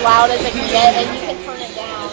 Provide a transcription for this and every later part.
as loud as it can get, and you can turn it down.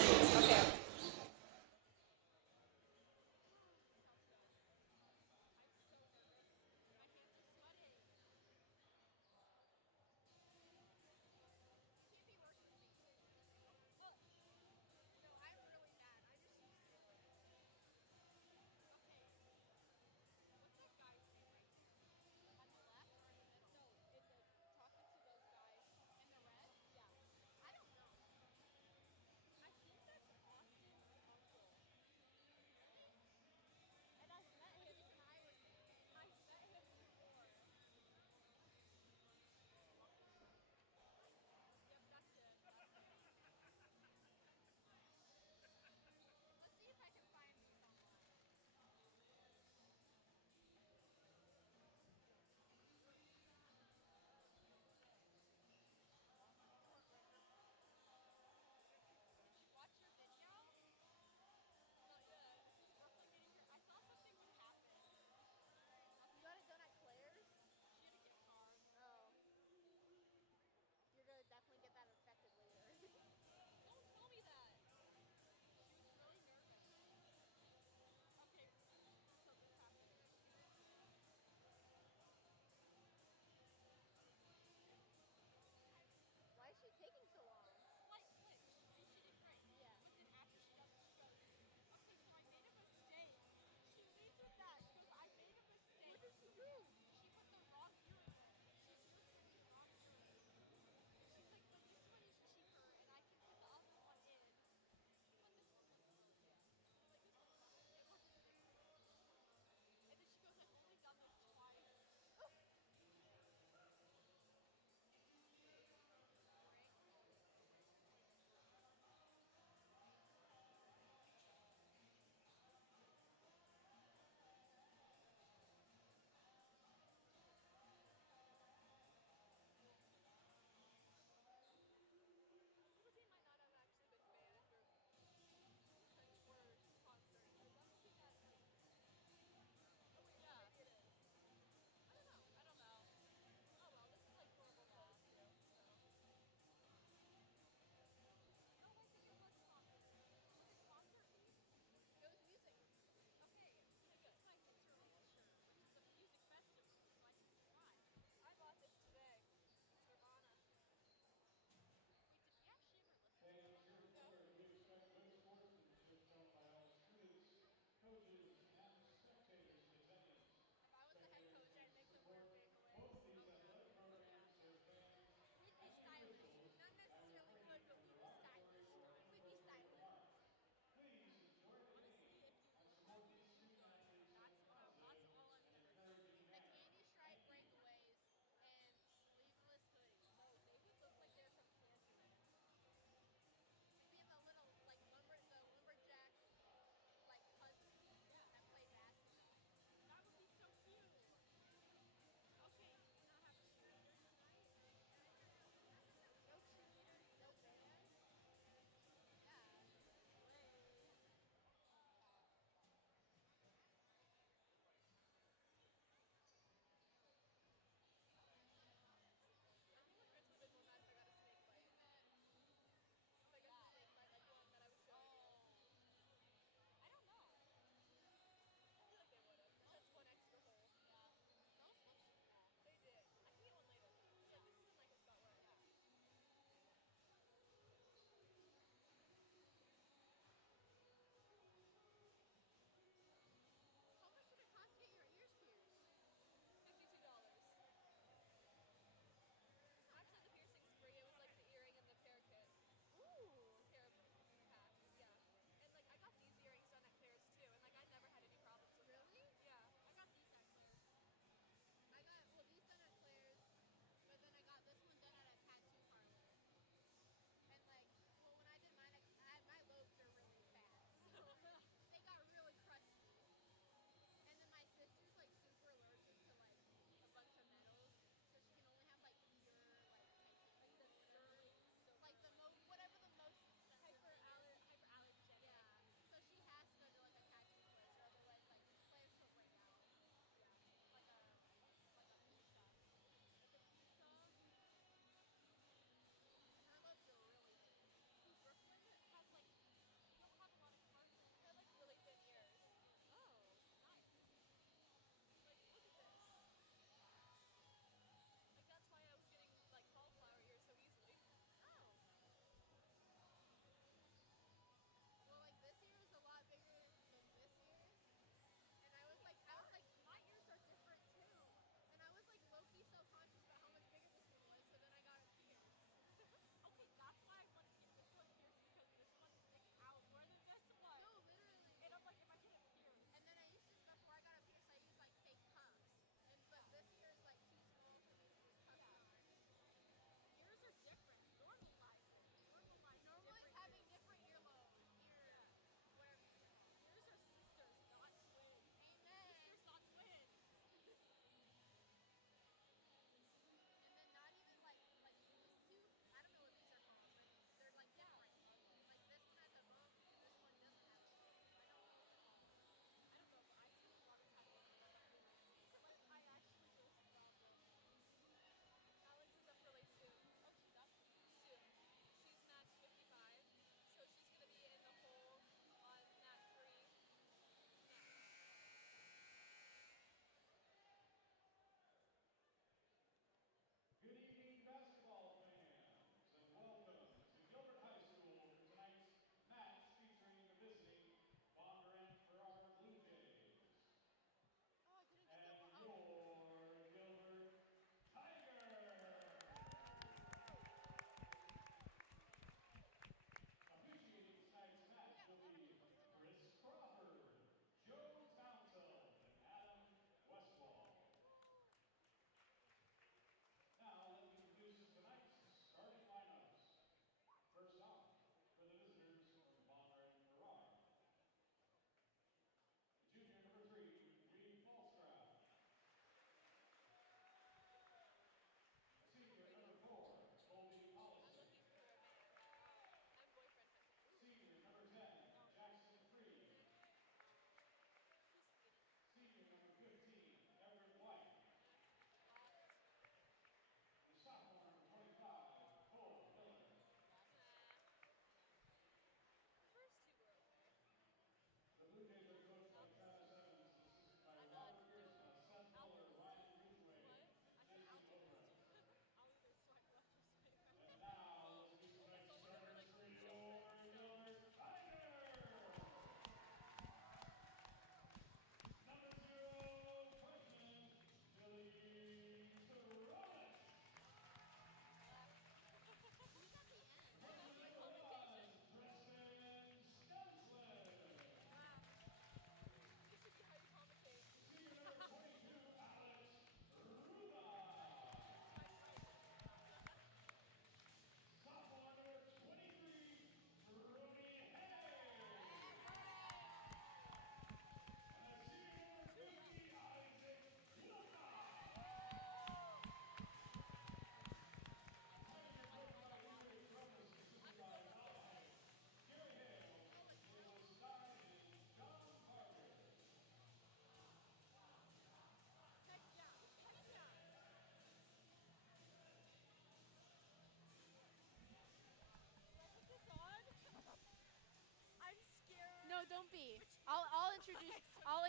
don't be. I'll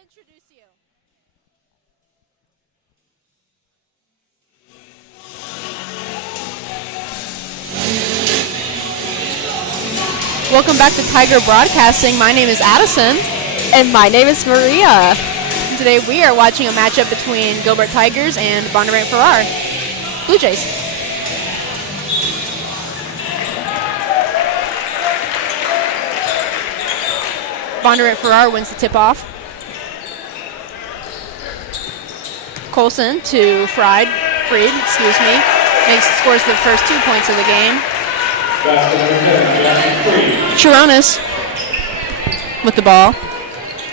introduce you. Welcome back to Tiger Broadcasting. My name is Addison. And my name is Maria. Today we are watching a matchup between Gilbert Tigers and Bondurant-Farrar Blue Jays. Bondurant-Farrar wins the tip-off. Colson to Freed, scores the first 2 points of the game. Chironis with the ball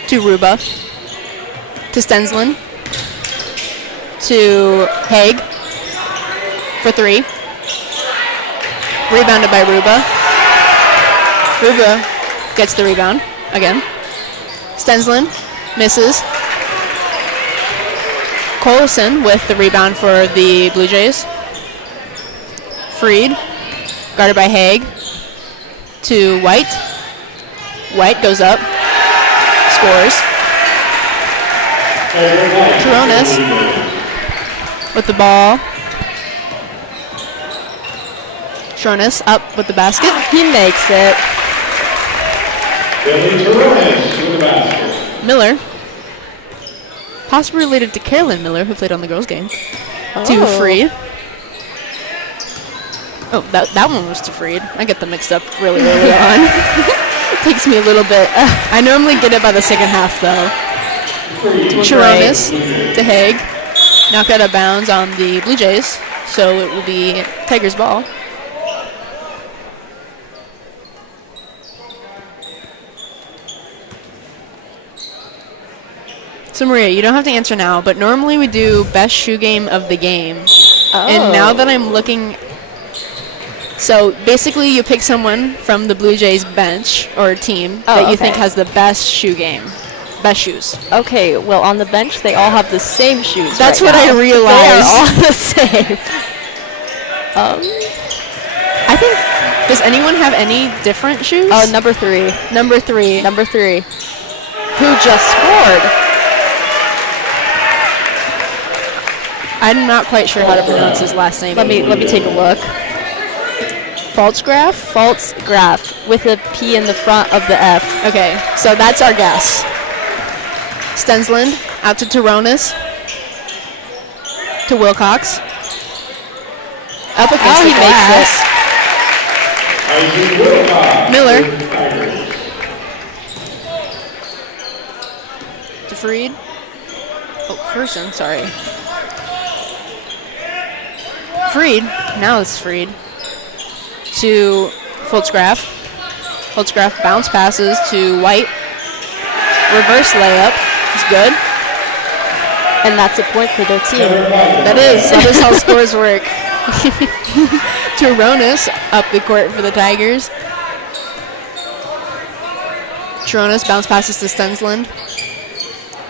to Ruba, to Stensland, to Haig for 3. Rebounded by Ruba. Ruba gets the rebound again. Stensland misses. Colson with the rebound for the Blue Jays. Freed, guarded by Haig, to White. White goes up, scores. Chironis with the ball. Chironis up with the basket. He makes it. Miller, possibly related to Carolyn Miller, who played on the girls' game. To Freed. Oh, that one was to Freed. I get them mixed up really early on. Takes me a little bit. I normally get it by the second half, though. Chironis to Haig. Knocked out of bounds on the Blue Jays, so it will be Tigers' ball. So, Maria, you don't have to answer now, but normally we do best shoe game of the game. And now that I'm looking... So, basically, you pick someone from the Blue Jays bench or team that you think has the best shoe game. Best shoes. Okay, well, on the bench, they all have the same shoes. That's right what now. I realized. They are all the same. I think... Does anyone have any different shoes? Oh, number 3. Number 3. Number 3. Who just scored? I'm not quite sure how to pronounce his last name. Let me take a look. Faltzgraf? Faltzgraf with a P in the front of the F. Okay, so that's our guess. Stensland out to Chironis. To Wilcox. Up against the glass. Miller. To Freed. Oh, Person, sorry. Freed. Now it's Freed. To Faltzgraf. Faltzgraf bounce passes to White. Reverse layup. It's good. And that's a point for their team. That is how scores work. To Chironis up the court for the Tigers. Chironis bounce passes to Stensland.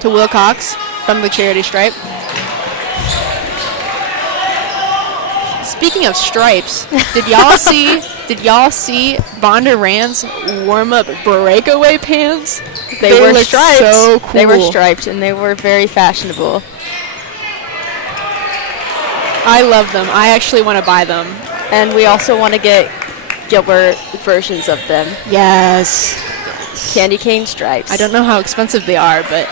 To Wilcox from the charity stripe. Speaking of stripes, did y'all see Bondurant's warm-up breakaway pants? They were striped. So cool. They were striped and they were very fashionable. I love them. I actually want to buy them. And we also want to get Gilbert versions of them. Yes. Candy cane stripes. I don't know how expensive they are, but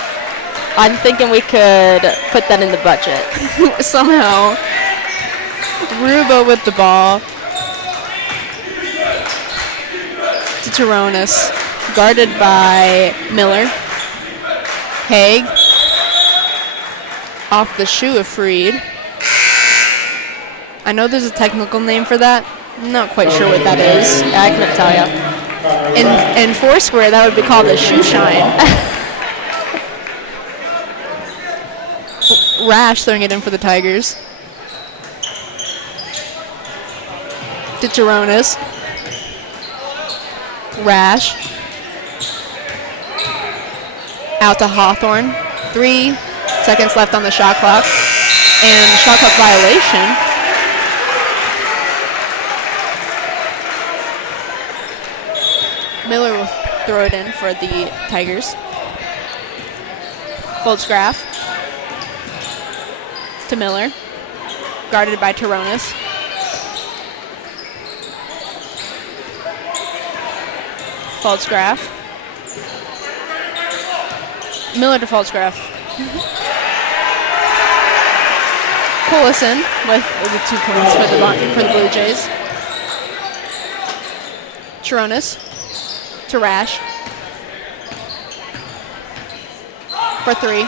I'm thinking we could put that in the budget. Somehow. Ruba with the ball. To Chironis. Guarded by Miller. Haig. Off the shoe of Freed. I know there's a technical name for that. I'm not quite sure what that is. I couldn't tell you. In Foursquare, that would be called a shoe shine. Rash throwing it in for the Tigers. To Chironis. Rash. Out to Hawthorne. 3 seconds left on the shot clock. And shot clock violation. Miller throw it in for the Tigers. Foldsgraf to Miller. Guarded by Turonis. Foldsgraf. Miller to Foldsgraf. Coulson with the 2 points for the Blue Jays. Turonis to Rash for 3.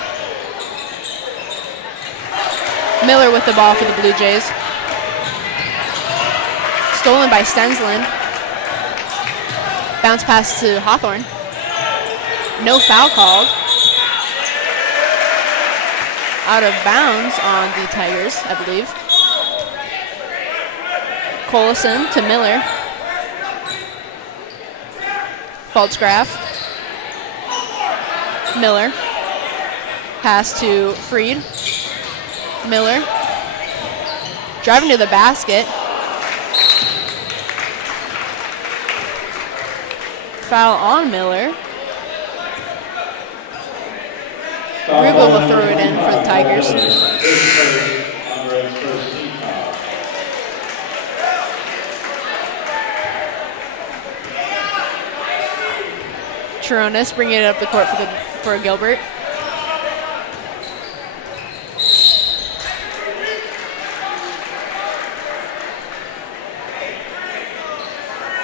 Miller with the ball for the Blue Jays. Stolen by Stensland. Bounce pass to Hawthorne. No foul called. Out of bounds on the Tigers, I believe. Coulson to Miller. Foldsgraf. Miller. Pass to Freed. Miller. Driving to the basket. Foul on Miller. Rubel will throw it in for the Tigers. Turonis bringing it up the court for Gilbert.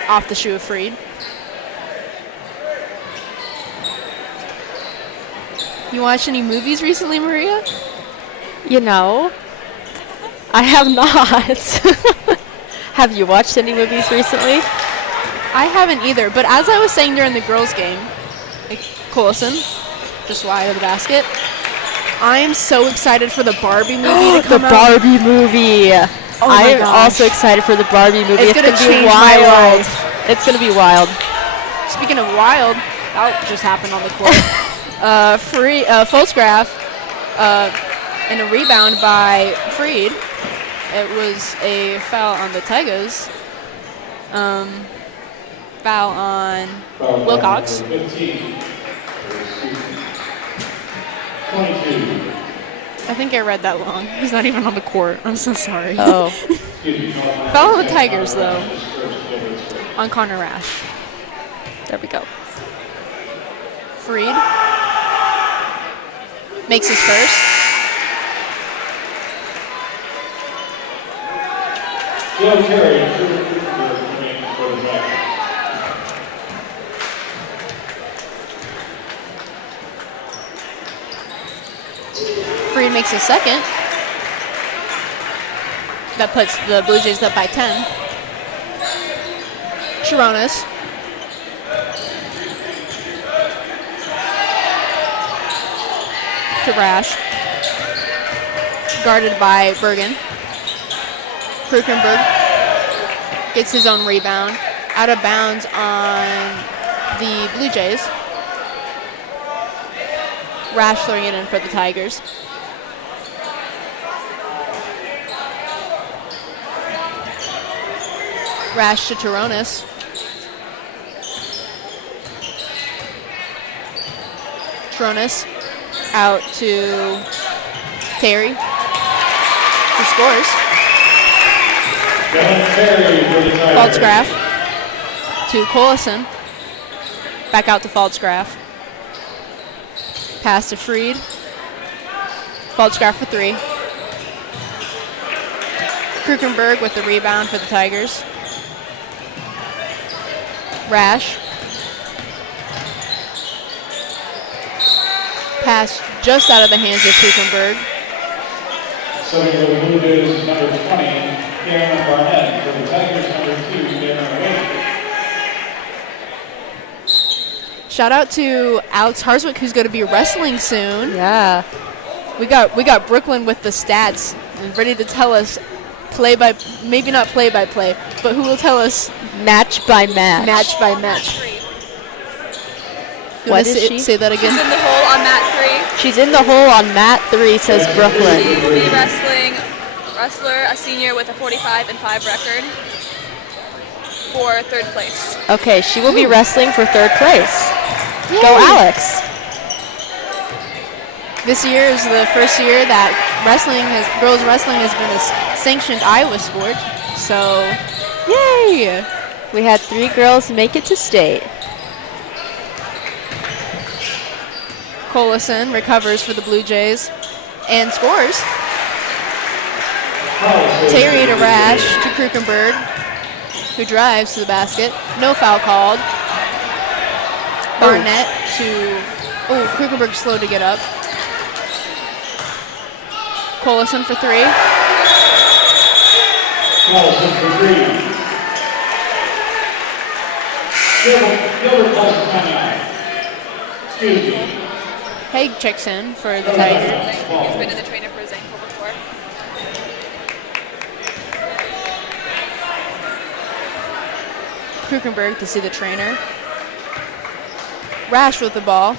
Off the shoe of Freed. You watched any movies recently, Maria? You know, I have not. Have you watched any movies recently? I haven't either, but as I was saying during the girls' game, Coulson, just wide of the basket. I am so excited for the Barbie movie to come out. The Barbie movie. Oh my I'm gosh. also excited for the Barbie movie. It's gonna be change my wild. life. It's gonna be wild. Speaking of wild, that just happened on the court. Foldsgraf, and a rebound by Freed. It was a foul on the Tigers. Foul on Wilcox. I think I read that wrong. He's not even on the court. I'm so sorry. Oh. Foul on the Tigers, though, on Connor Rash. There we go. Freed makes his first. Freed makes his second. That puts the Blue Jays up by 10. Turonis. To Rash. Guarded by Bergen. Krukenberg gets his own rebound. Out of bounds on the Blue Jays. Rash throwing it in for the Tigers. Rash to Turonis. Turonis out to Terry, who scores. Foldsgraf to Coulson. Back out to Foldsgraf. Pass to Freed. Foldsgraf for 3. Krukenberg with the rebound for the Tigers. Rash. Pass just out of the hands of Krukenberg. So the Blue Jays number 20, Cameron Barnett. For the Tigers, number 2, Cameron Wade. Shout out to Alex Harswick, who's going to be wrestling soon. Yeah. We got Brooklyn with the stats and ready to tell us maybe not play by play, but who will tell us Match by match. match by match. What is she? Say that again. She's in the hole on mat 3. She's in the hole on mat 3, says Brooklyn. She will be wrestler, a senior with a 45-5 record. for third place. Okay, she will be wrestling for third place. Go Alex. This year is the first year that girls wrestling has been a sanctioned Iowa sport. So, yay! We had 3 girls make it to state. Colison recovers for the Blue Jays and scores. Terry to Rash to Krukenberg, who drives to the basket. No foul called. Barnett to, Krukenberg slow to get up. Colison for 3. Collison for 3. Gilbert calls the timeout. Excuse me. Haig checks in for the Tigers. He's been to the trainer for his ankle before. Krukenberg to see the trainer. Rash with the ball.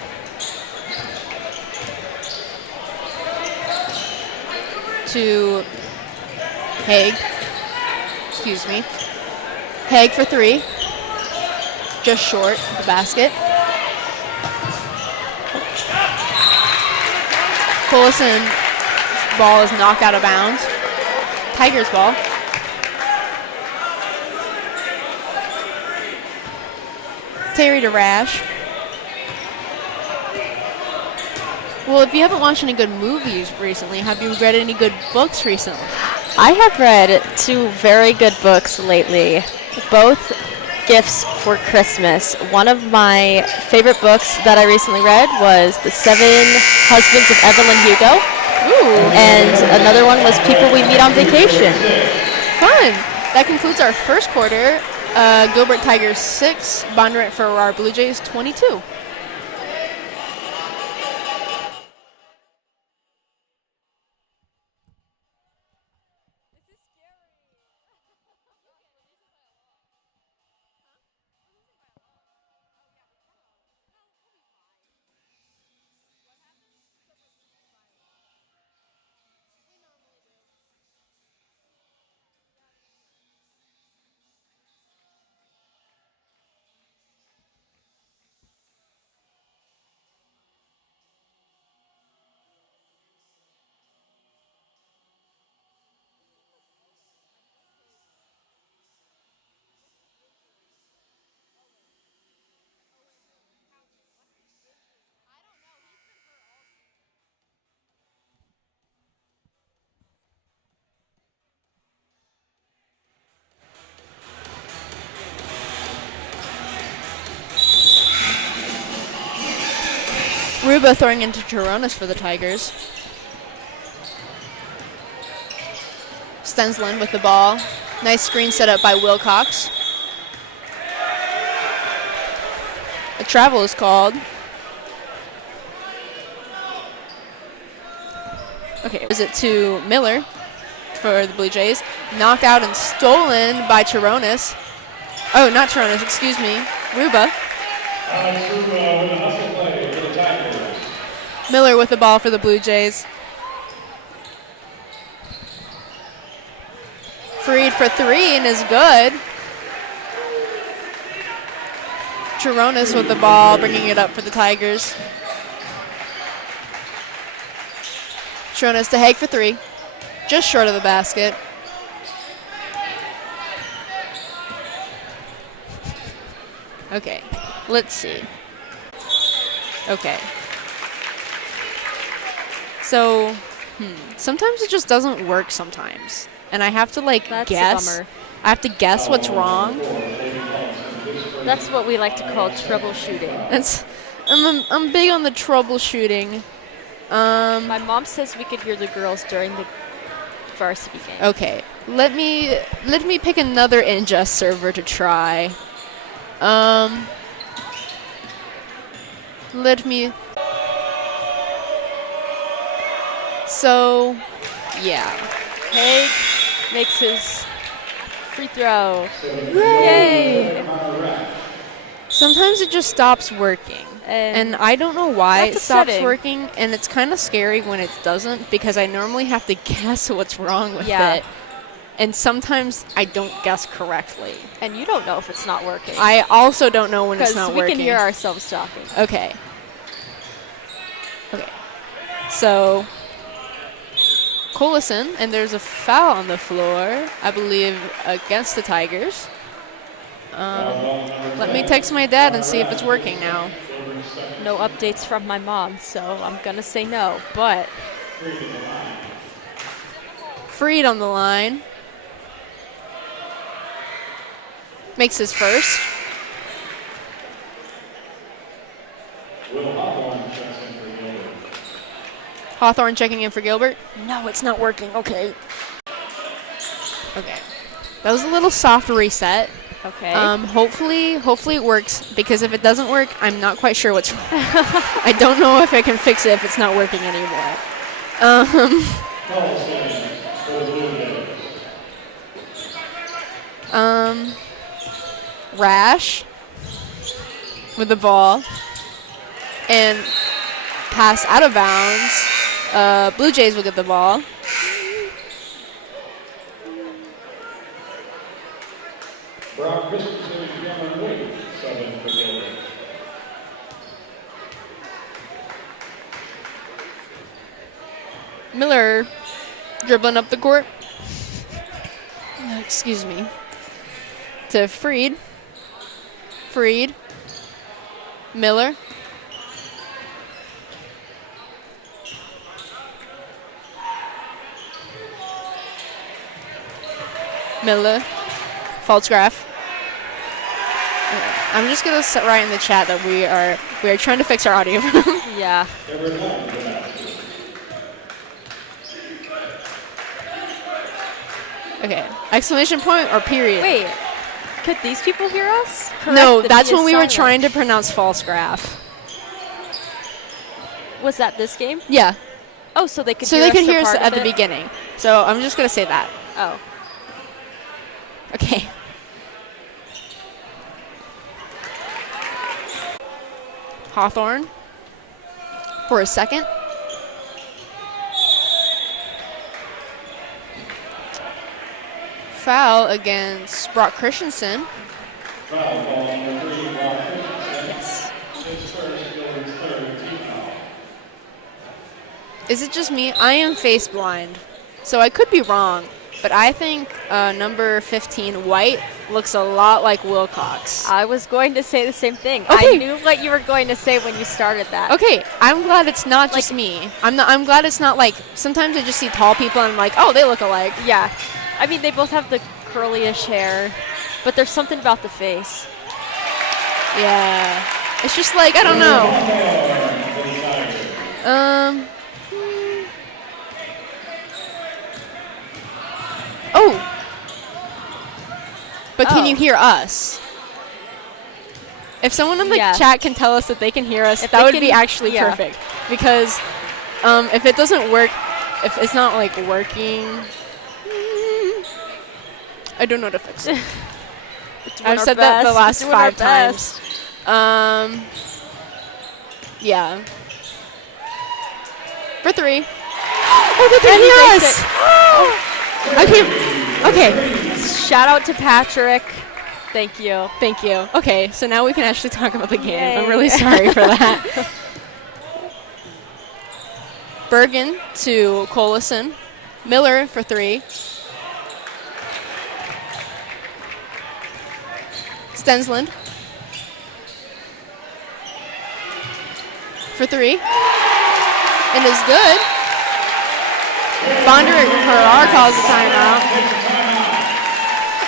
To Haig. Excuse me. Haig for 3. Just short of the basket. Collison's ball is knocked out of bounds. Tigers ball. Terry to Rash. Well, if you haven't watched any good movies recently, have you read any good books recently? I have read 2 very good books lately, both gifts for Christmas. One of my favorite books that I recently read was The 7 Husbands of Evelyn Hugo. Ooh. And another one was People We Meet on Vacation. Fun. That concludes our first quarter. Gilbert Tigers 6, Bondurant-Farrar Blue Jays 22. Ruba throwing into Chironis for the Tigers. Stensland with the ball. Nice screen set up by Wilcox. A travel is called. Okay, is it to Miller for the Blue Jays? Knocked out and stolen by Chironis. Oh, not Chironis, excuse me. Ruba. Miller with the ball for the Blue Jays. Freed for 3 and is good. Chironis with the ball, bringing it up for the Tigers. Chironis to Haig for 3. Just short of the basket. Okay, let's see. Okay. So, sometimes it just doesn't work sometimes. And I have to That's guess. a bummer. I have to guess what's wrong. That's what we like to call troubleshooting. I'm big on the troubleshooting. My mom says we could hear the girls during the varsity game. Okay. Let me pick another ingest server to try. So, yeah. Haig makes his free throw. Yay! Sometimes it just stops working. And I don't know why it that's stops upsetting. working, and it's kind of scary when it doesn't because I normally have to guess what's wrong with Yeah. it. and sometimes I don't guess correctly. And you don't know if it's not working. I also don't know when it's not Because we working. can hear ourselves talking. Okay. Okay. So, Collison, and there's a foul on the floor, I believe, against the Tigers. Let me text my dad and see if it's working now. No updates from my mom, so I'm going to say no. But Freed on the line. Makes his first. Hawthorne checking in for Gilbert. No, it's not working. Okay. Okay. That was a little soft reset. okay. Hopefully it works, because if it doesn't work, I'm not quite sure what's wrong. I don't know if I can fix it if it's not working anymore. Rash with the ball and pass out of bounds. Blue Jays will get the ball. Brown Christensen, Cameron Wade, 7 for Gilbert. Miller dribbling up the court. Excuse me. To Freed. Freed. Miller. Miller. False graph. I'm just gonna write in the chat that we are trying to fix our audio. yeah. Okay. Exclamation point or period? Wait. Could these people hear us? No, Correct, the that's B is when we were silent. trying to pronounce false graph. Was that this game? Yeah. Oh, so they could So hear they us could for hear us part at of the it? beginning. So I'm just gonna say that. Oh. Okay. Hawthorne for a second. Foul against Brock Christensen. Foul ball number 3, Brock Christensen. His first, Gilbert's third team foul. Is it just me? I am face blind, so I could be wrong, but I think number 15, White, looks a lot like Wilcox. I was going to say the same thing. Okay. I knew what you were going to say when you started that. Okay, I'm glad it's not just me. I'm glad it's not like, sometimes I just see tall people and I'm like, oh, they look alike. Yeah. I mean, they both have the curly-ish hair, but there's something about the face. Yeah. It's just like, I don't know. Oh. But can you hear us? If someone in the chat can tell us that they can hear us, that would be actually perfect. Because if it doesn't work, if it's not like working, I don't know how to fix it. I've said that the last 5 times. Yeah. For 3. Oh, they can hear us! Okay. Shout out to Patrick. Thank you. Thank you. Okay, so now we can actually talk about the game. Yay. I'm really sorry for that. Bergen to Collison. Miller for 3. Stensland for 3. And is good. Bondurant-Farrar calls the timeout.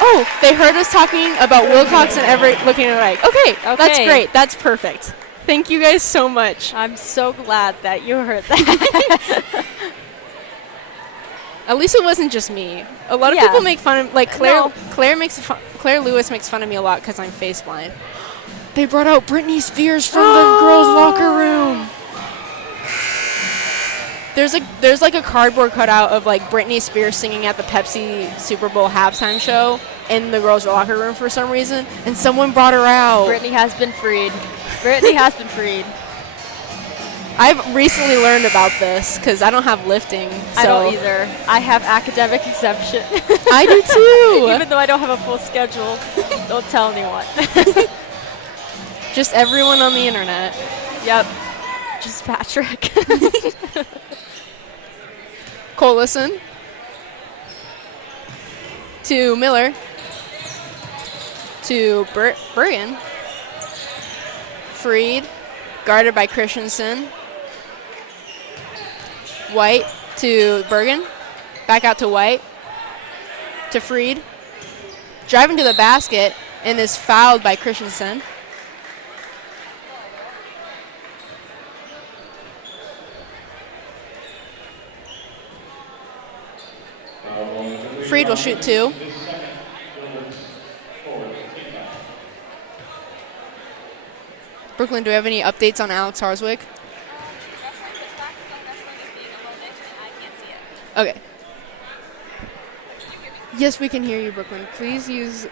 Oh, they heard us talking about Wilcox and Everett looking alike. Okay, that's great. That's perfect. Thank you guys so much. I'm so glad that you heard that. At least it wasn't just me. A lot of people make fun of, like Claire Lewis makes fun of me a lot because I'm face blind. They brought out Britney Spears from the girls' locker room. There's like a cardboard cutout of like Britney Spears singing at the Pepsi Super Bowl halftime show in the girls' locker room for some reason, and someone brought her out. Britney has been freed. Britney has been freed. I've recently learned about this because I don't have lifting. So I don't either. I have academic exemption. I do too. Even though I don't have a full schedule. Don't tell anyone. Just everyone on the internet. Yep. Just Patrick. Colison to Miller to Bergen. Freed, guarded by Christensen. White to Bergen. Back out to White. To Freed. Driving to the basket and is fouled by Christensen. Freed will shoot 2. Brooklyn, do we have any updates on Alex Harswick? Okay. Yes, we can hear you, Brooklyn. Please use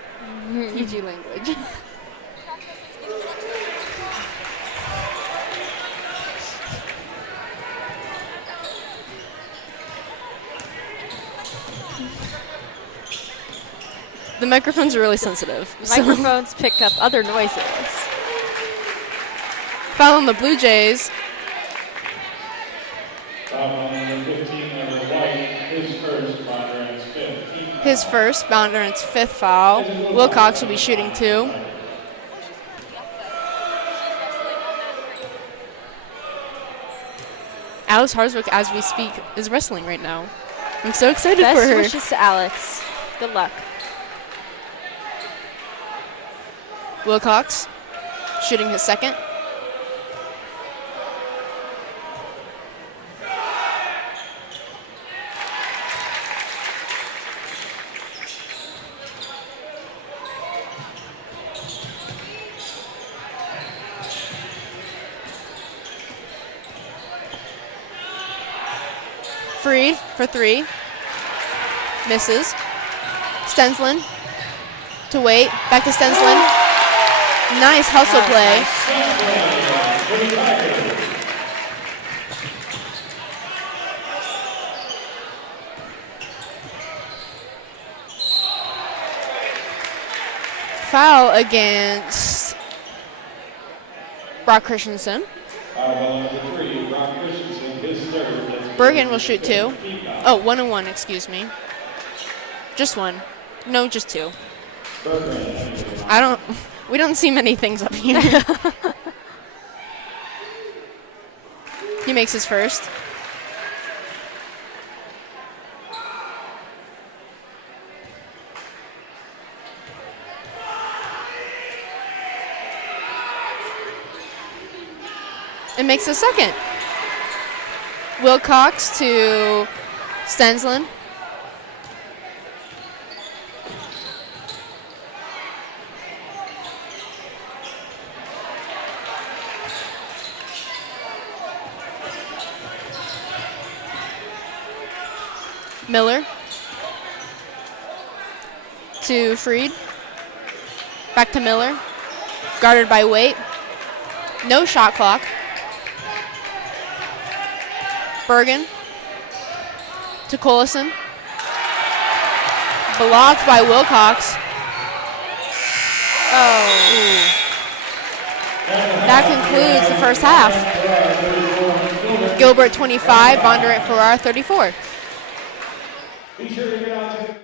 PG language. The microphones are really sensitive. Microphones pick up other noises. Foul on the Blue Jays. His first, Bondurant's 5th foul. Wilcox will be shooting 2. Alex Harswick, as we speak, is wrestling right now. I'm so excited Best for her. wishes to Alex. Good luck. Wilcox shooting his 2nd. Freed for 3. Misses. Stensland to Wait. Back to Stensland. Nice hustle play. Foul against Brock Christensen. Bergen will shoot 2. Oh, 1 and 1, excuse me. Just 1. No, just 2. We don't see many things up here. He makes his first. And makes the second. Wilcox to Stensland. Miller to Freed. Back to Miller. Guarded by Waite. No shot clock. Bergen to Collison. Blocked by Wilcox. Oh. That concludes the first half. Gilbert 25, Bondurant-Farrar 34. Be sure to get out to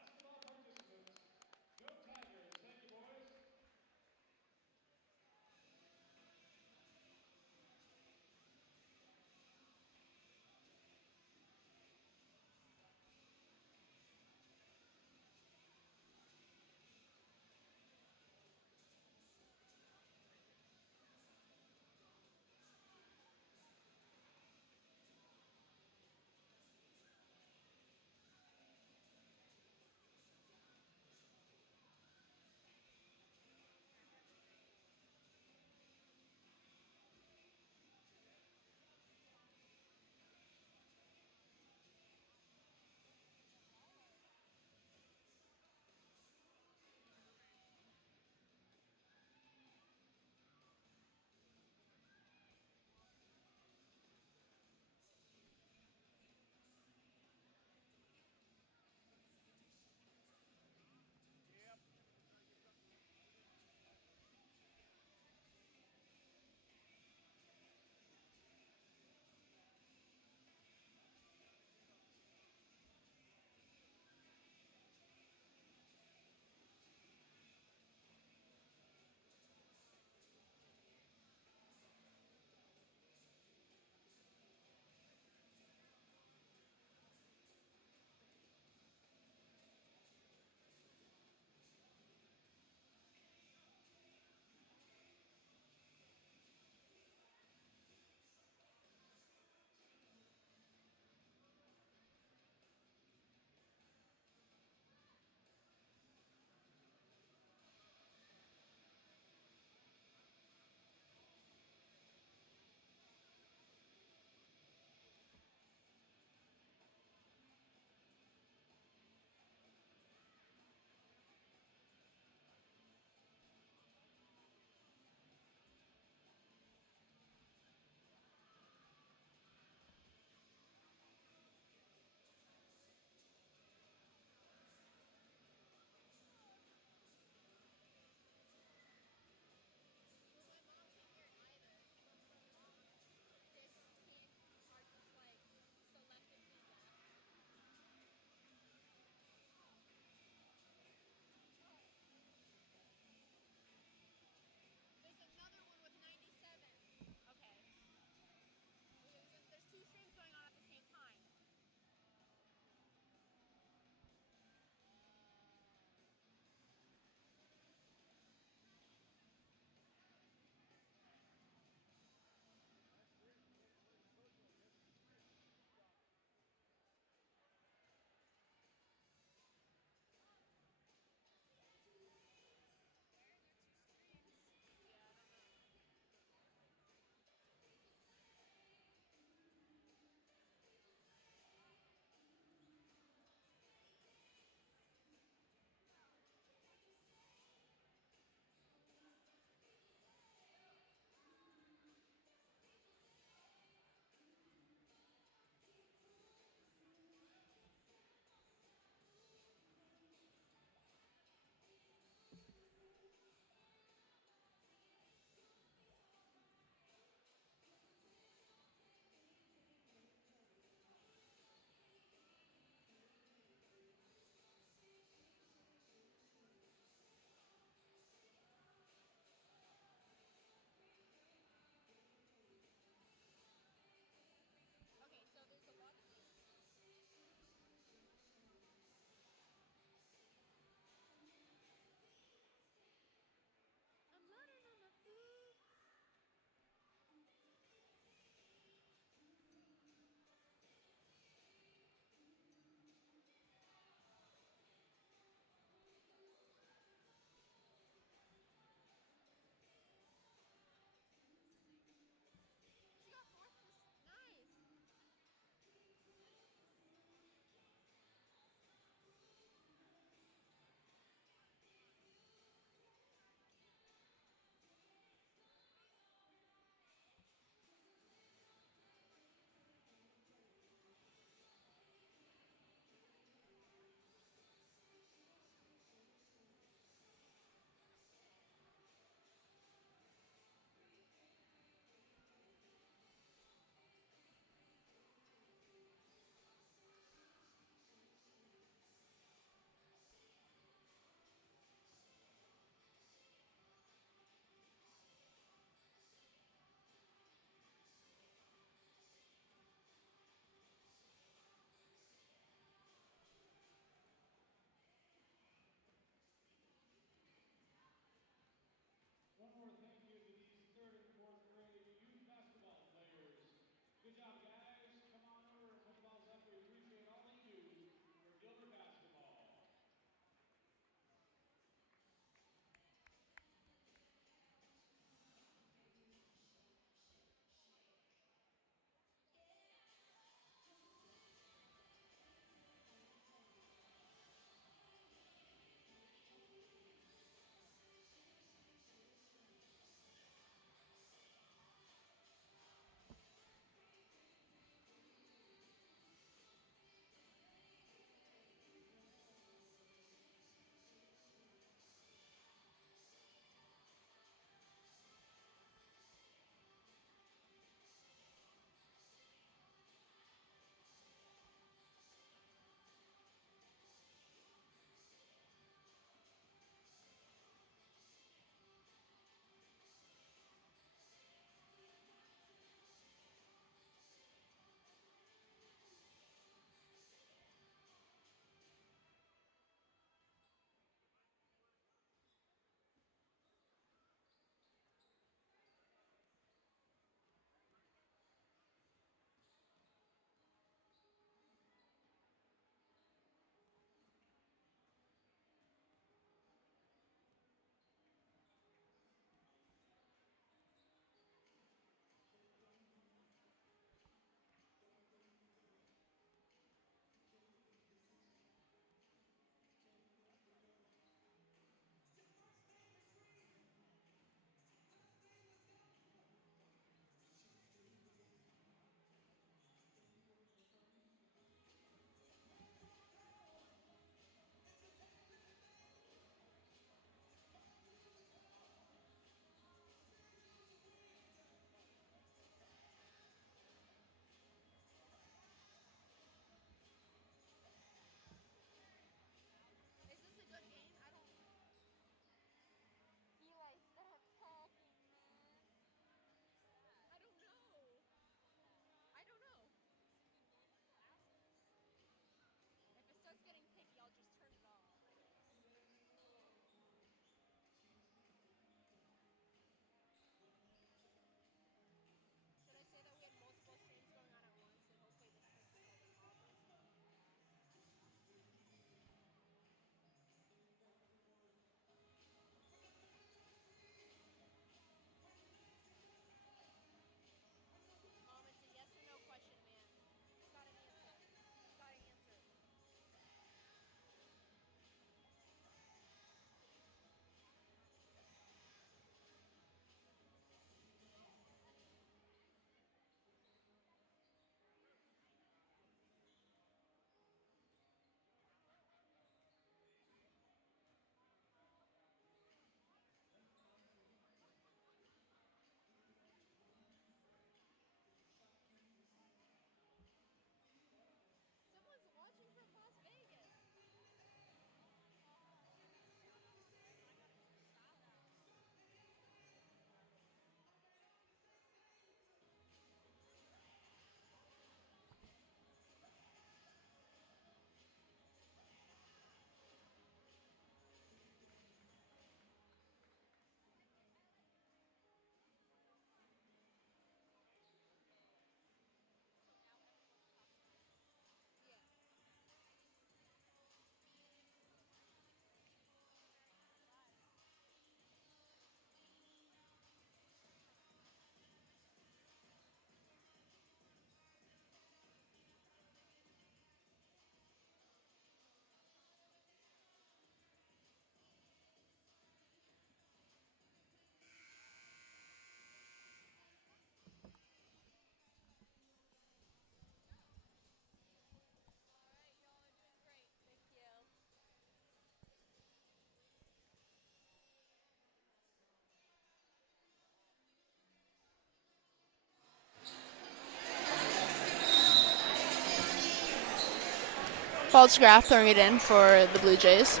Falsgraf throwing it in for the Blue Jays.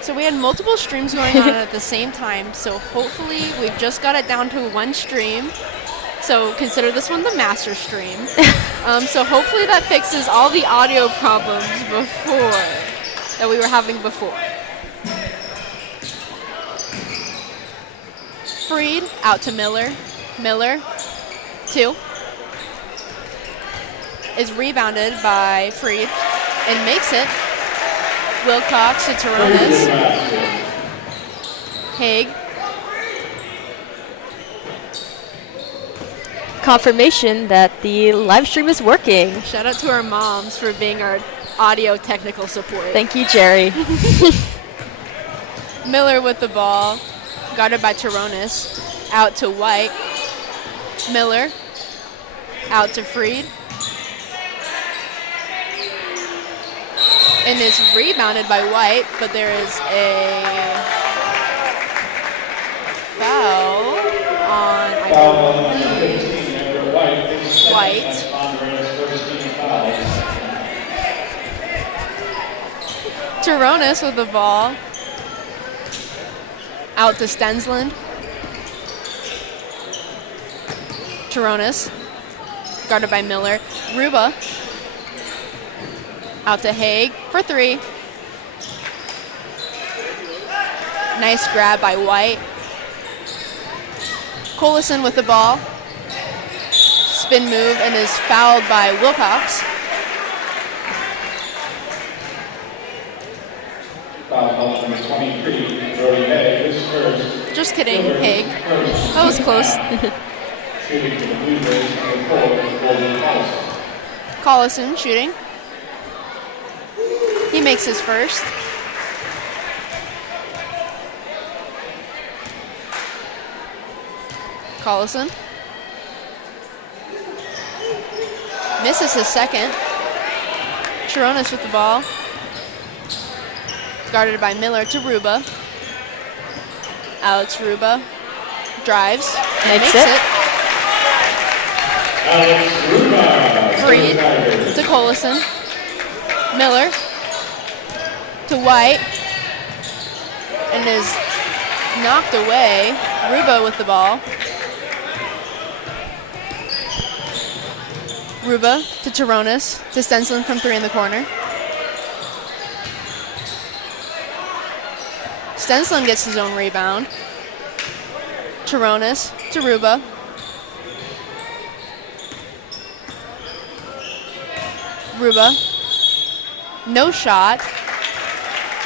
So we had multiple streams going on at the same time, so hopefully we've just got it down to one stream. So consider this one the master stream. So hopefully that fixes all the audio problems that we were having before. Freed out to Miller. Miller, 2. Is rebounded by Freed and makes it. Wilcox to Taronis. Haig. Confirmation that the live stream is working. Shout out to our moms for being our audio technical support. Thank you, Jerry. Miller with the ball, guarded by Taronis. Out to White. Miller. Out to Freed. And is rebounded by White, but there is a foul on, I believe, White. Taronis with the ball. Out to Stensland. Taronis, guarded by Miller. Ruba. Out to Haig for 3. Nice grab by White. Collison with the ball. Spin move and is fouled by Wilcox. Foul number 23, Brody Hay, his first. Just kidding, Haig. That was close. Shooting for the Blue Jays, number 4, Golden Collison. Collison shooting. He makes his first. Collison. Misses his second. Taronis with the ball. Guarded by Miller to Ruba. Alex Ruba drives and makes it. Alex Ruba. Freed to Collison. Miller to White, and is knocked away. Ruba with the ball. Ruba to Taronis, to Stensland from 3 in the corner. Stensland gets his own rebound. Taronis to Ruba. Ruba, no shot,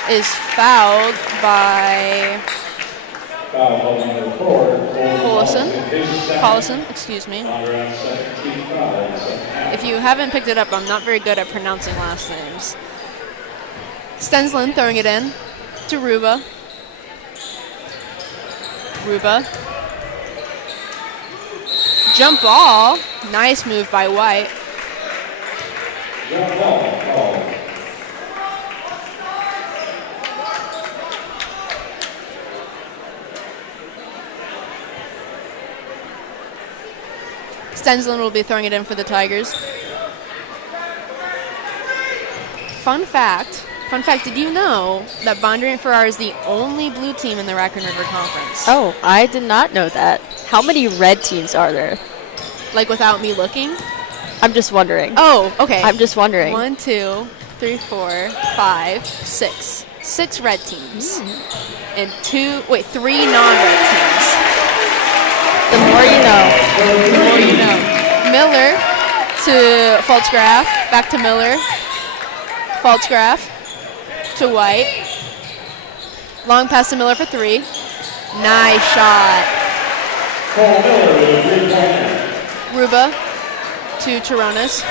is fouled by Foul number 4, Collison, excuse me. If you haven't picked it up, I'm not very good at pronouncing last names. Stensland throwing it in to Ruba. Ruba. Jump ball. Nice move by White. Jump ball, call. Stensland will be throwing it in for the Tigers. Fun fact, did you know that Bondurant-Farrar is the only blue team in the Raccoon River Conference? Oh, I did not know that. How many red teams are there? Like without me looking? I'm just wondering. Oh, okay. I'm just wondering. 1, 2, 3, 4, 5, 6. 6 red teams. And 3 non-red teams. The more you know. The more you know. Miller to Falsgraf. Back to Miller. Falsgraf to White. Long pass to Miller for 3. Nice shot. Cole Miller with a 3-pointer. Ruba to Taronis.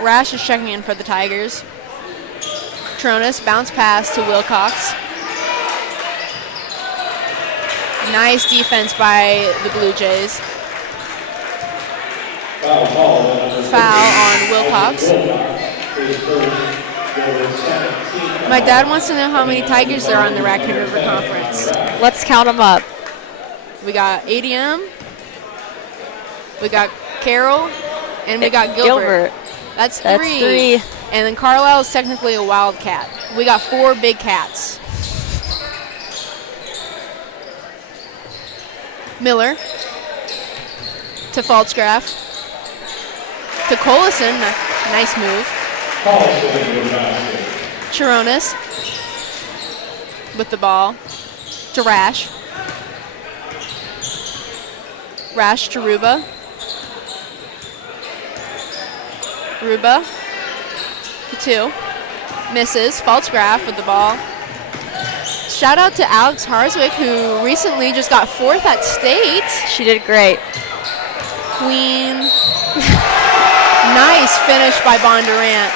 Rash is checking in for the Tigers. Taronis, bounce pass to Wilcox. Nice defense by the Blue Jays. Foul on Wilcox. My dad wants to know how many Tigers there are in the Raccoon River Conference. Let's count them up. We got ADM, we got Carroll, and we got Gilbert. That's That's 3. And then Carlisle is technically a wild cat. We got 4 big cats. Miller to Faltzgraf to Collison. Nice move. Chironis with the ball to Rash. Rash to Ruba. Ruba to 2. Misses. Faltzgraf with the ball. Shout out to Alex Harswick, who recently just got 4th at state. She did great. Queen. Nice finish by Bondurant.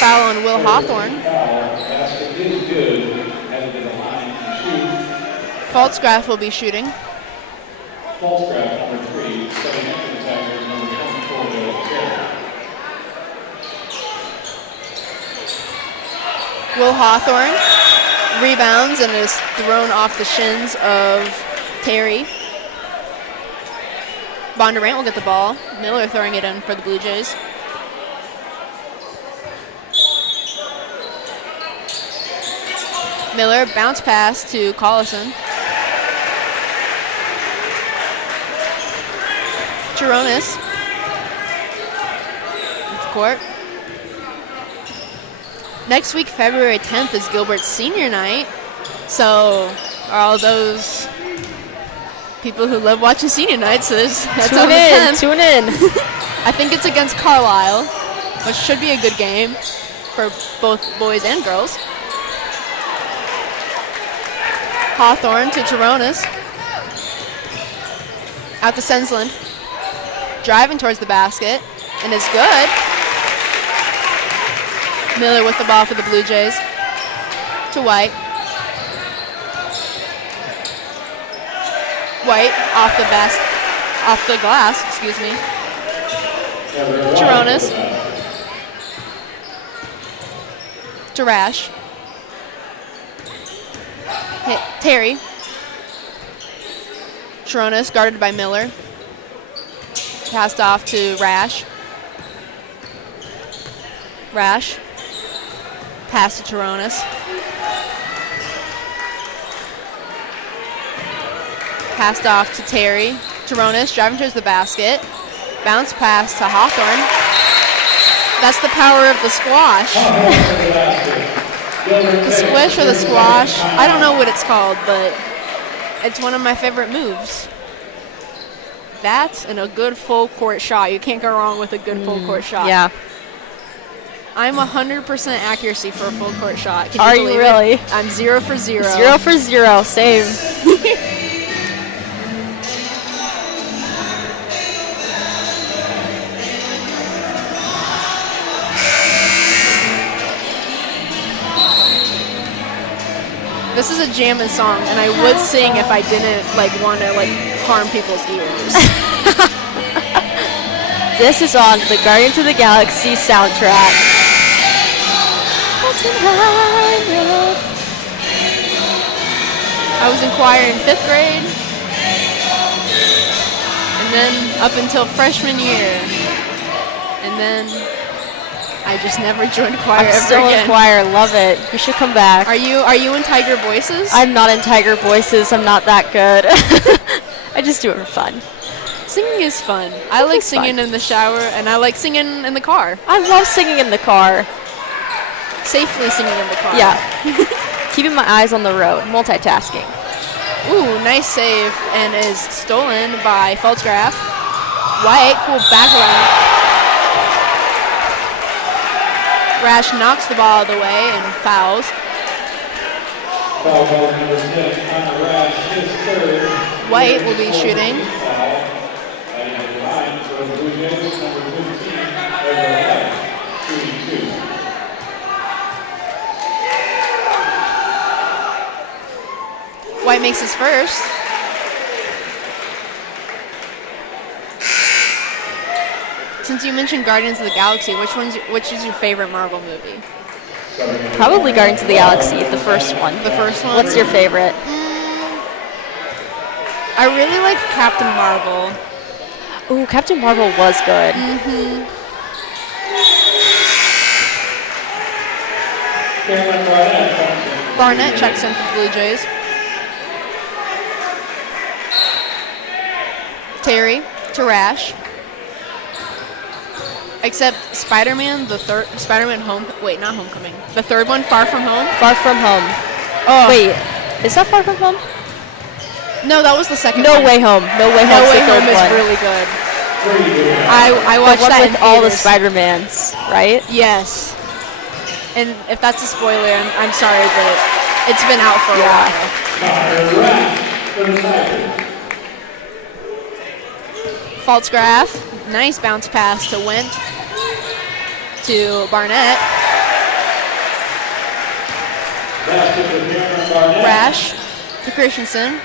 Foul on Will Hawthorne. Faltzgraf will be shooting. Faltzgraf, number 3, setting up the Tigers, number 24, Will Hawthorne rebounds and is thrown off the shins of Terry. Bondurant will get the ball. Miller throwing it in for the Blue Jays. Miller bounce pass to Collison. Chironis. At the court. Next week, February 10th, is Gilbert's senior night. So, all those people who love watching senior nights, that's on the 10th. Tune in. I think it's against Carlisle, which should be a good game for both boys and girls. Hawthorne to Chironis. Out to Sensland. Driving towards the basket, and it's good. Miller with the ball for the Blue Jays. To White. White off the glass, excuse me. Chironis. To Rash. Terry. Chironis guarded by Miller. Passed off to Rash. Rash. Pass to Chironis. Passed off to Terry. Chironis driving towards the basket. Bounce pass to Hawthorne. That's the power of the squash. The squish or the squash. I don't know what it's called, but it's one of my favorite moves. That and a good full court shot. You can't go wrong with a good full court shot. Yeah. I'm 100% accuracy for a full court shot. Can Are believe you really? it? I'm 0 for 0. 0 for 0. Same. This is a jamming song, and I would sing if I didn't want to harm people's ears. This is on the Guardians of the Galaxy soundtrack. I was in choir in 5th grade, and then up until freshman year, and then I just never joined choir I'm ever still again. in choir. Love it. You should come back. Are you in Tiger Voices? I'm not in Tiger Voices. I'm not that good. I just do it for fun. Singing is fun. I like singing in the shower, and I like singing in the car. I love singing in the car. Safely singing in the car. Yeah. Keeping my eyes on the road. Multitasking. Ooh, nice save, and is stolen by Faltzgraf. White, cool back around. Rash knocks the ball out of the way and fouls. White will be shooting. White makes his first. Since you mentioned Guardians of the Galaxy, which is your favorite Marvel movie? Probably Guardians of the Galaxy, the first one. The first one? What's your favorite? I really like Captain Marvel. Ooh, Captain Marvel was good. Cameron Barnett. Barnett checks in for the Blue Jays. Terry to Rash. Except Spider-Man, Spider-Man not Homecoming. The third one, Far From Home. Far From Home. Oh. Wait, is that Far From Home? No, that was the second No one. Way Home. No Way No Home's Way the third Home is one. really good. I The watched one that with in all the theaters. Spider-Mans, right? Yes. And if that's a spoiler, I'm sorry, but it's been out for a while. Faltzgraf, nice bounce pass to Went to Barnett. Rash to Christensen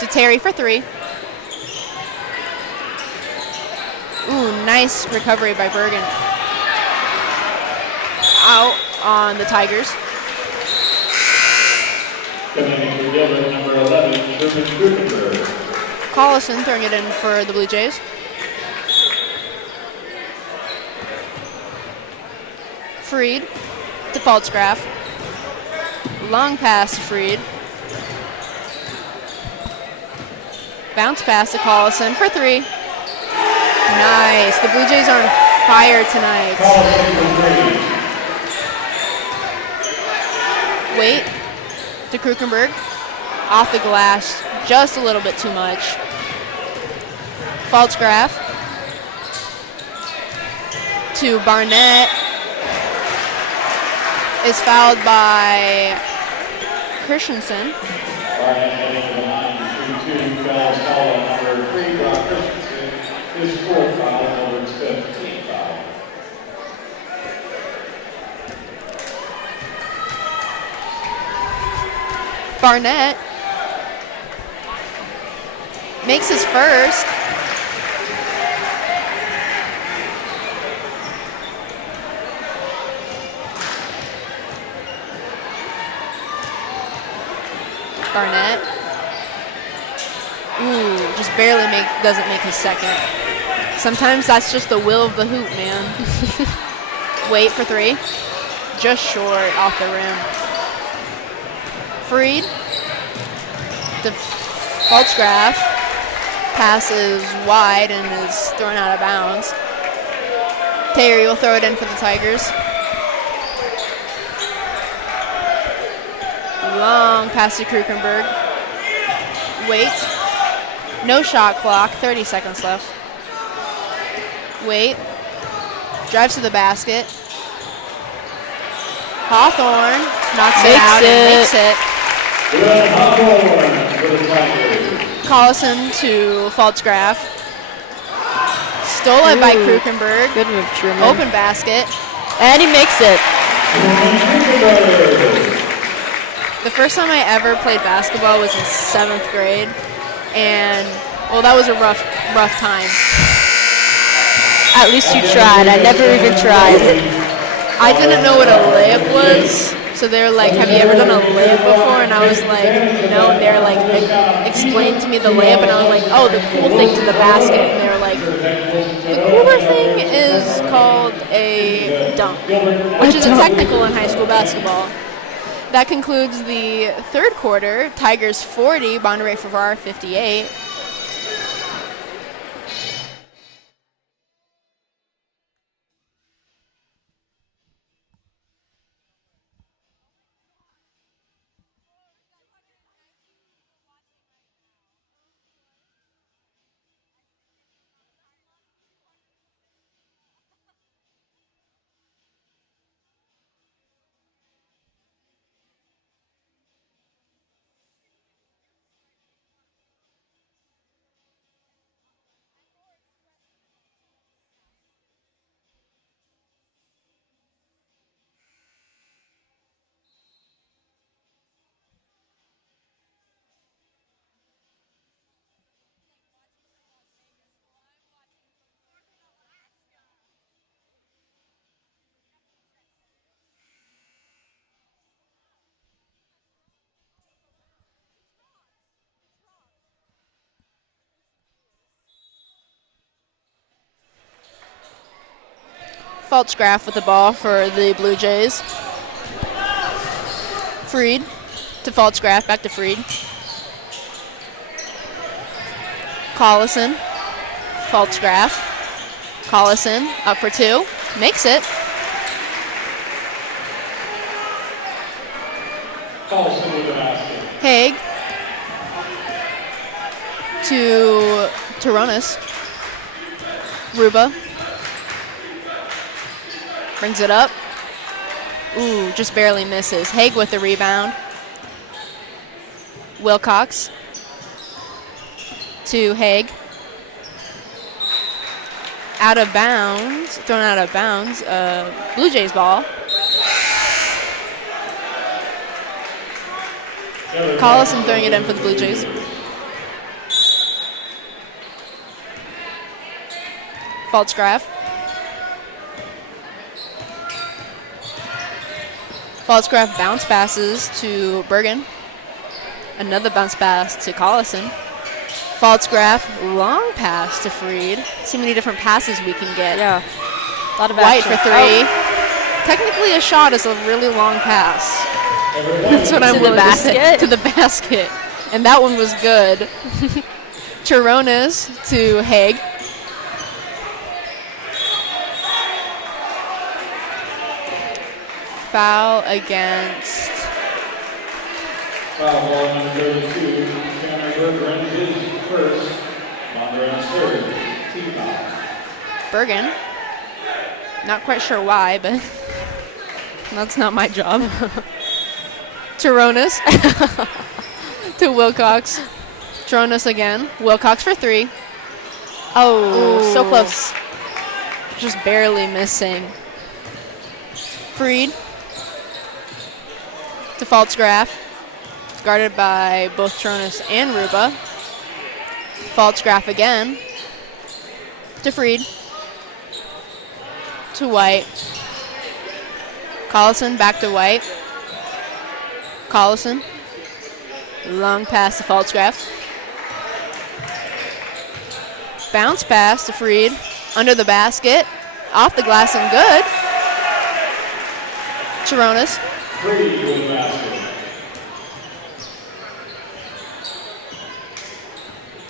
to Terry for 3. Ooh, nice recovery by Bergen. Out on the Tigers. Coming in for Gilbert, number 11, Sherman Gutenberg. Collison throwing it in for the Blue Jays. Freed to Faltzgraf. Long pass to Freed. Bounce pass to Collison for 3. Nice. The Blue Jays are on fire tonight. Wait to Krukenberg. Off the glass. Just a little bit too much. Faltzgraf to Barnett. Is fouled by Christensen. Barnett heading to the line, 3-2, fouls foul on number 3, Brock Christensen. His 4th foul, number 17 foul. Barnett makes his first. Barnett. Ooh, just barely doesn't make his second. Sometimes that's just the will of the hoop, man. Wait for 3. Just short off the rim. Freed. The Faltzgraf pass is wide and is thrown out of bounds. Terry will throw it in for the Tigers. Long pass to Krukenberg. Wait. No shot clock. 30 seconds left. Wait. Drives to the basket. Hawthorne knocks it out and makes it. Collison to Faltzgraf. Stole it by Krukenberg. Good move, Truman. Open basket. And he makes it. The first time I ever played basketball was in 7th grade. And, well, that was a rough time. At least you tried. I never even tried. I didn't know what a layup was. So they were like, have you ever done a layup before? And I was like, no. And they were like, explain to me the layup. And I was like, oh, the cool thing to the basket. And they were like, the cooler thing is called a dunk, which is a technical in high school basketball. That concludes the third quarter. Tigers 40, Bondurant-Farrar 58. Faltzgraf with the ball for the Blue Jays. Freed to Faltzgraf, back to Freed. Collison, Faltzgraf. Collison up for 2, makes it. Collison with the basket. Haig to Toronis. Ruba brings it up. Ooh, just barely misses. Haig with the rebound. Wilcox to Haig. Out of bounds, thrown out of bounds. Blue Jays ball. Collison throwing it in for the Blue Jays. Faltzgraf. Faltzgraf bounce passes to Bergen. Another bounce pass to Collison. Faltzgraf long pass to Freed. See how many different passes we can get. Yeah. A lot of White action. for 3. Oh. Technically, a shot is a really long pass. That's what I'm To the willing to say. basket? To the basket. And that one was good. Chirones to Haig. Foul against Foul ball number 32. Cameron Bergeron, his first. Bondurant's third. Team foul. Bergen. Not quite sure why, but that's not my job. Chirones to Wilcox. Chirones again. Wilcox for 3. Oh, Ooh. so close. Just barely missing. Freed to Faltzgraf. Guarded by both Chirones and Ruba. Faltzgraf again to Freed. To White. Collison back to White. Collison. Long pass to Faltzgraf. Bounce pass to Freed. Under the basket. Off the glass and good. Chirones. Freed with the basket.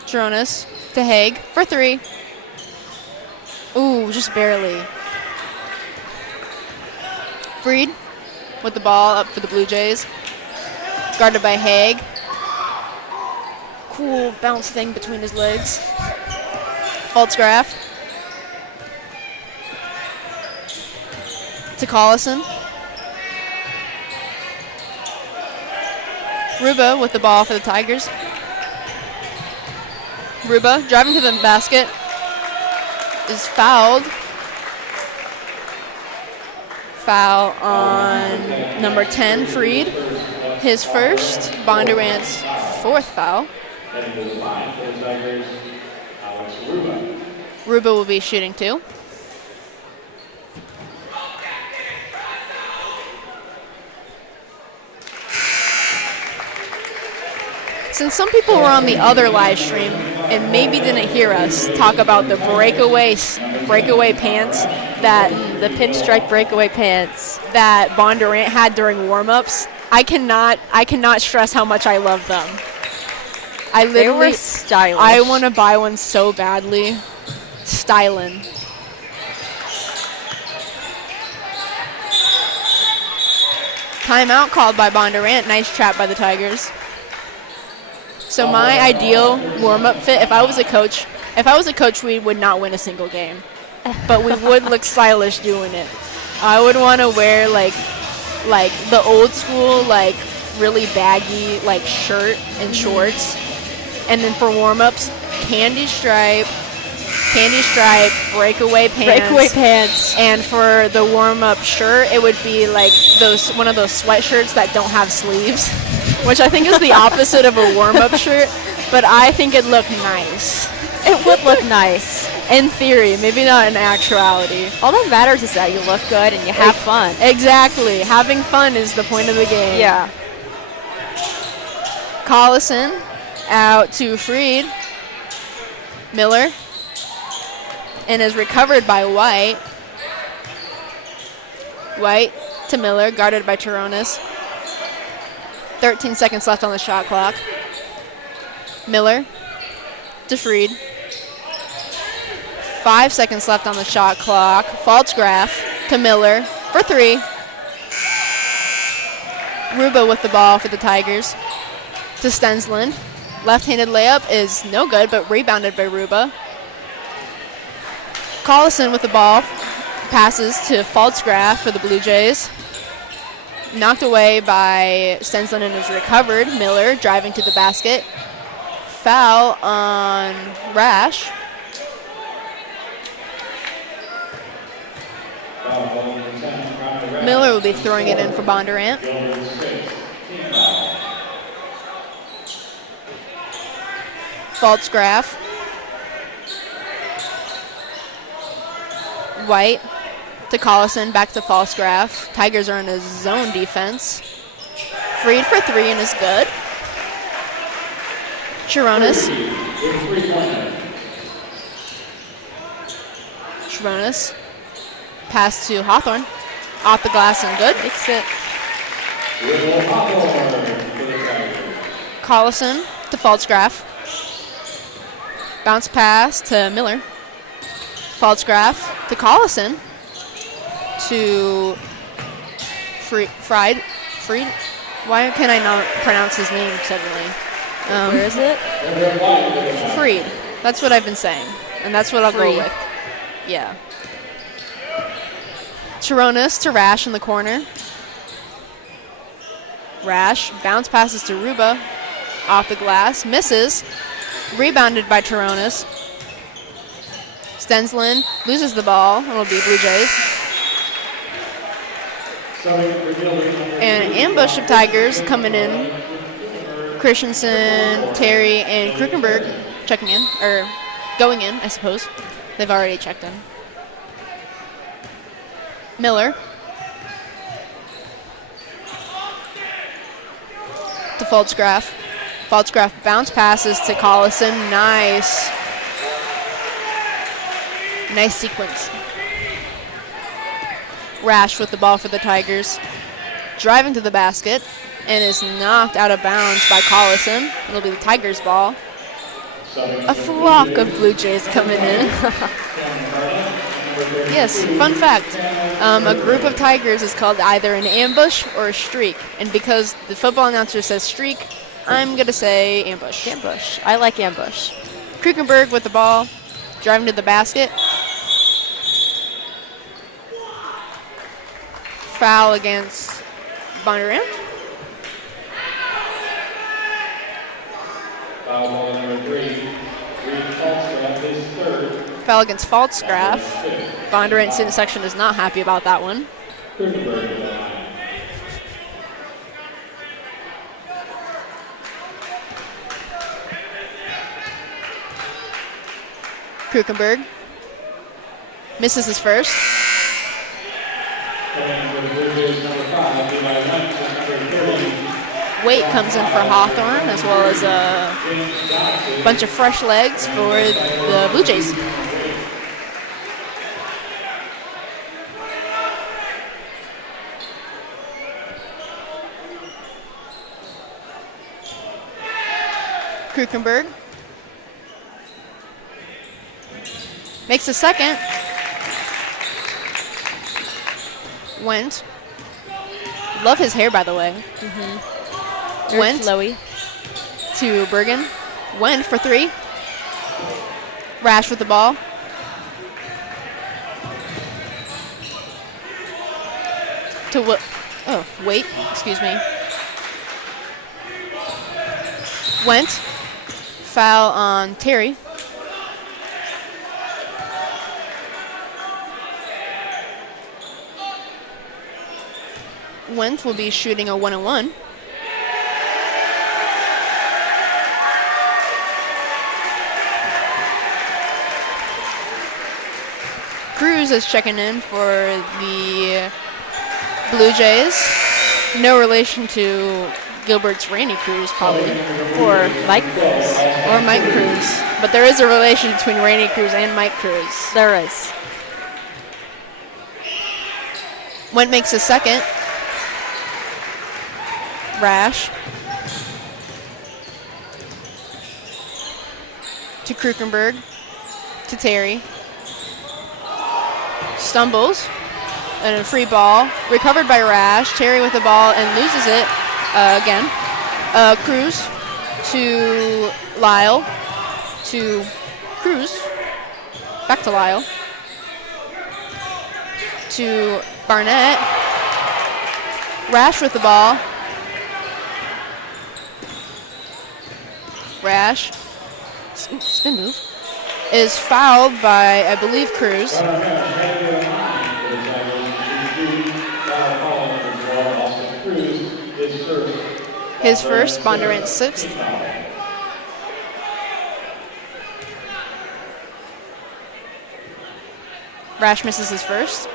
Chirones to Haig for 3. Ooh, just barely. Freed with the ball up for the Blue Jays. Guarded by Haig. Cool bounce thing between his legs. Faltzgraf to Collison. Ruba with the ball for the Tigers. Ruba driving to the basket is fouled. Foul on number 10, Freed. His first, Bondurant's 4th foul. Heading to the line for the Tigers, Alex Ruba. Ruba will be shooting 2. Since some people were on the other live stream and maybe didn't hear us talk about the breakaway pants that The pinstripe breakaway pants. that Bondurant had during warm-ups, I cannot stress how much I love them. I They were literally stylish. I want to buy one so badly. Stylin'. Timeout called by Bondurant. Nice trap by the Tigers. So my ideal warm-up fit, if I was a coach, we would not win a single game. But we would look stylish doing it. I would want to wear like the old school, like really baggy like shirt and shorts. And then for warm-ups, candy stripe, breakaway pants. Breakaway pants. And for the warm-up shirt, it would be like one of those sweatshirts that don't have sleeves, which I think is the opposite of a warm-up shirt, but I think it'd look nice. It would look nice. In theory, maybe not in actuality. All that matters is that you look good and you have fun. Exactly. Having fun is the point of the game. Yeah. Collison out to Freed. Miller. And is recovered by White. White to Miller, guarded by Turonis. 13 seconds left on the shot clock. Miller to Freed. 5 seconds left on the shot clock. Faltzgraf to Miller for 3. Ruba with the ball for the Tigers. To Stensland. Left-handed layup is no good, but rebounded by Ruba. Collison with the ball. Passes to Faltzgraf for the Blue Jays. Knocked away by Stensland and is recovered. Miller driving to the basket. Foul on Rash. Miller will be throwing it in for Bondurant. Faltzgraf. White to Collison, back to Faltzgraf. Tigers are in a zone defense. Freed for 3 and is good. Chironis. Chironis. Pass to Hawthorne. Off the glass and good. Makes it. Collison to Faltzgraf. Bounce pass to Miller. Faltzgraf to Collison. To Freed. Why can I not pronounce his name suddenly? Where is it? Freed. That's what I've been saying. And that's what I'll go with. Yeah. Turonis to Rash in the corner. Rash bounce passes to Ruba. Off the glass. Misses. Rebounded by Turonis. Stensland loses the ball. It'll be Blue Jays. And an ambush of Tigers coming in. Christensen, Terry, and Krukenberg checking in. Or going in, I suppose. They've already checked in. Miller to Faltzgraf. Faltzgraf bounce passes to Collison. Nice sequence. Rash with the ball for the Tigers. Driving to the basket and is knocked out of bounds by Collison. It'll be the Tigers' ball. A flock of Blue Jays coming in. Yes, fun fact. A group of Tigers is called either an ambush or a streak. And because the football announcer says streak, I'm going to say ambush. Ambush. I like ambush. Krukenberg with the ball, driving to the basket. Foul against Bondurant. Foul ball number 3. Faltzgraf is third. Foul against Faltzgraf. Bondurant student section is not happy about that one. Krukenberg to the line. Krukenberg misses his first. Wait comes in for Hawthorne, as well as a bunch of fresh legs for the Blue Jays. Krukenberg makes a second. Went. Love his hair, by the way. Went flowy. To Bergen. Went for 3. Rash with the ball. To wait, excuse me. Went. Foul on Terry. Went will be shooting a 1-on-1. Cruz is checking in for the Blue Jays. No relation to Gilbert's Randy Cruz, probably. Or Mike Cruz. Or Mike Cruz. But there is a relation between Randy Cruz and Mike Cruz. There is. Went makes his second. Rash. To Krukenberg. To Terry. Stumbles. And a free ball. Recovered by Rash. Terry with the ball and loses it again. Cruz to Lyle. To Cruz. Back to Lyle. To Barnett. Rash with the ball. Rash. Spin move. Is fouled by, I believe, Cruz. His first, Bondurant sixth. Rash misses his first.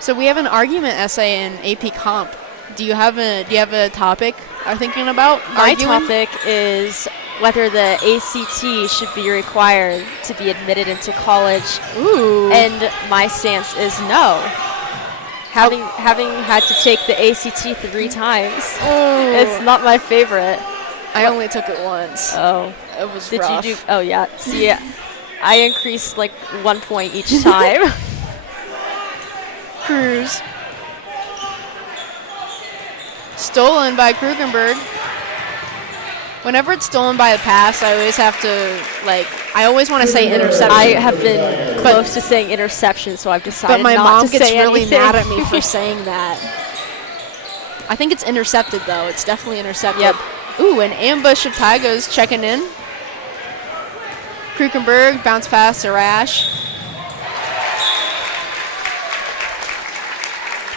So we have an argument essay in AP Comp. Do you have a topic I'm thinking about? My topic is whether the ACT should be required to be admitted into college. Ooh. And my stance is no. Having had to take the ACT 3 times, it's not my favorite. I only took it once. Oh. It was Did rough. you do? Oh, yeah. See, I increased like 1 point each time. Cruz. Stolen by Krugenberg. Whenever it's stolen by a pass, I always have to, I always want to say interception. I have been close to saying interception, so I've decided But my not mom to gets say really anything. mad at me for saying that. I think it's intercepted, though. It's definitely intercepted. Yep. Ooh, an ambush of Tigers checking in. Krukenberg, bounce pass to Rash.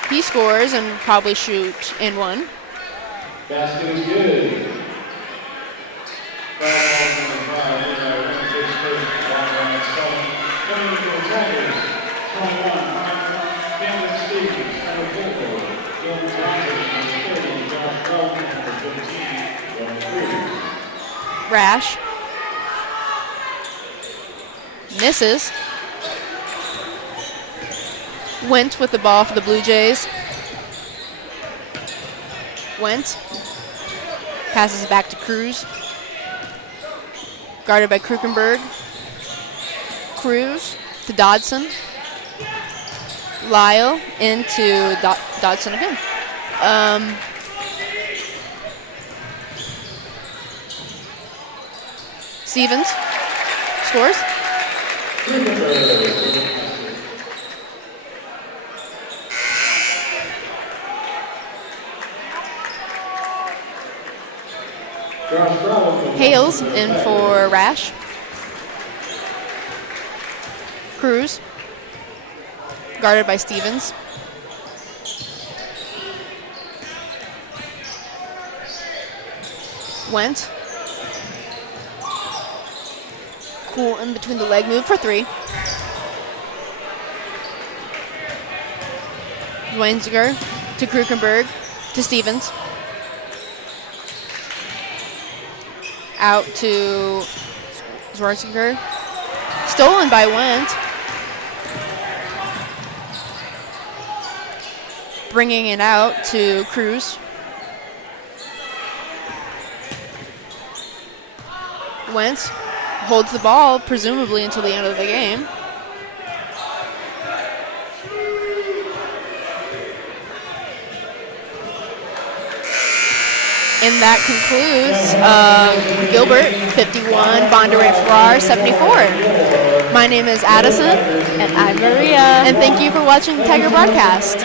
He scores and probably shoot in one. Basket is good. Rash. Misses. Went with the ball for the Blue Jays. Went. Passes it back to Cruz. Guarded by Krukenberg. Cruz to Dodson. Lyle into Dodson again. Stevens scores. Hales in for Rash. Cruz. Guarded by Stevens. Went. Cool in between the leg move for 3. Weinziger to Krukenberg to Stevens. Out to Schwarzenegger. Stolen by Wendt. Bringing it out to Cruz. Wendt holds the ball, presumably until the end of the game. And that concludes Gilbert, 51, Bondurant-Farrar, 74. My name is Addison. And I'm Maria. And thank you for watching the Tiger Broadcast.